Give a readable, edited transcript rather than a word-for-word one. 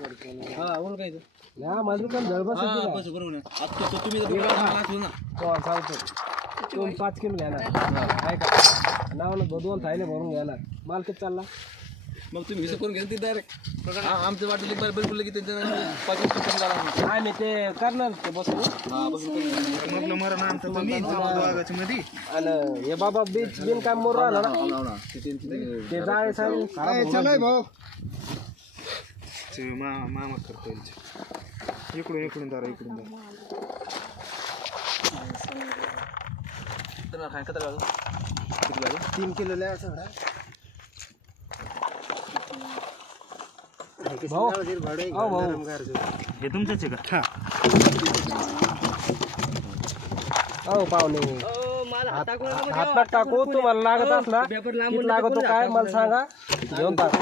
हा ओळखायचं या माझं काम जळ बस बस बरोबर आहे. आता तो तुम्ही ना चालतो दोन 5 किलो घेणार काय का नावानं 2 थायले भरून घेणार माल किती चालला मग तुम्ही हिशोब करून घ्या ते डायरेक्ट आमचं वाटलं एक बार बिलकुल की त्यांच्या 5 कमी झाला काय मी ते करणार ते बसून आणि हे बाबा बीच बिन काय मोर राहिला ना ते जाय सांग चलाय भाऊ मामा करतो इकडून इकडून दारा इकडून दारा 3 किलो लय असं भाऊ हे तुमचंच आहे का हो पाहुणे हातात टाकू तुम्हाला लागत असला किती लागतो काय मला सांगा घेऊन टाक